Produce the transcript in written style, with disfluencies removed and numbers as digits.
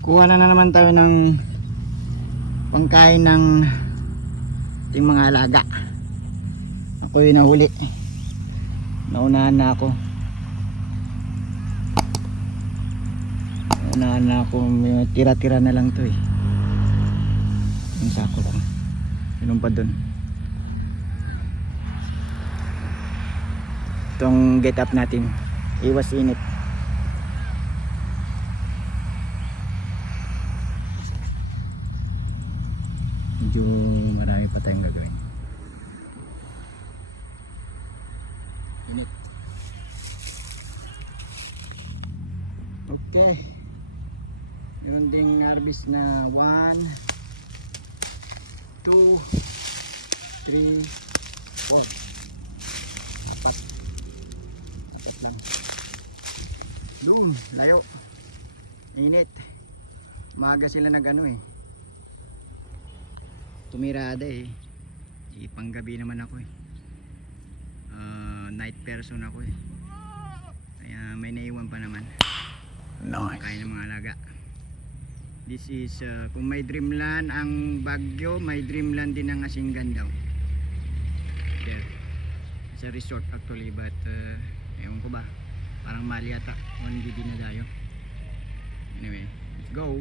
Kuha na naman tayo ng pangkain ng ating mga alaga. Ako yung nahuli. Naunahan na ako. May tira-tira na lang to eh. Yung sako lang. Yun pa dun. Itong get up natin. Iwas init. Medyo marami pa tayong gagawin. Okay. Meron ding harvest na 1 2 3 4 apat lang. Doon, layo. Init. Maaga sila nag-ano eh. Tumirada eh. Ipanggabi naman ako eh. Night person ako eh. Kaya may naiwan pa naman. Nice. Kaya ng mga alaga. This is kung may dreamland ang Baguio, may dreamland din ang Asinggan daw. There. It's a resort actually, but ewan ko ba, parang mali ata. Hindi din na dayo. Anyway, let's go.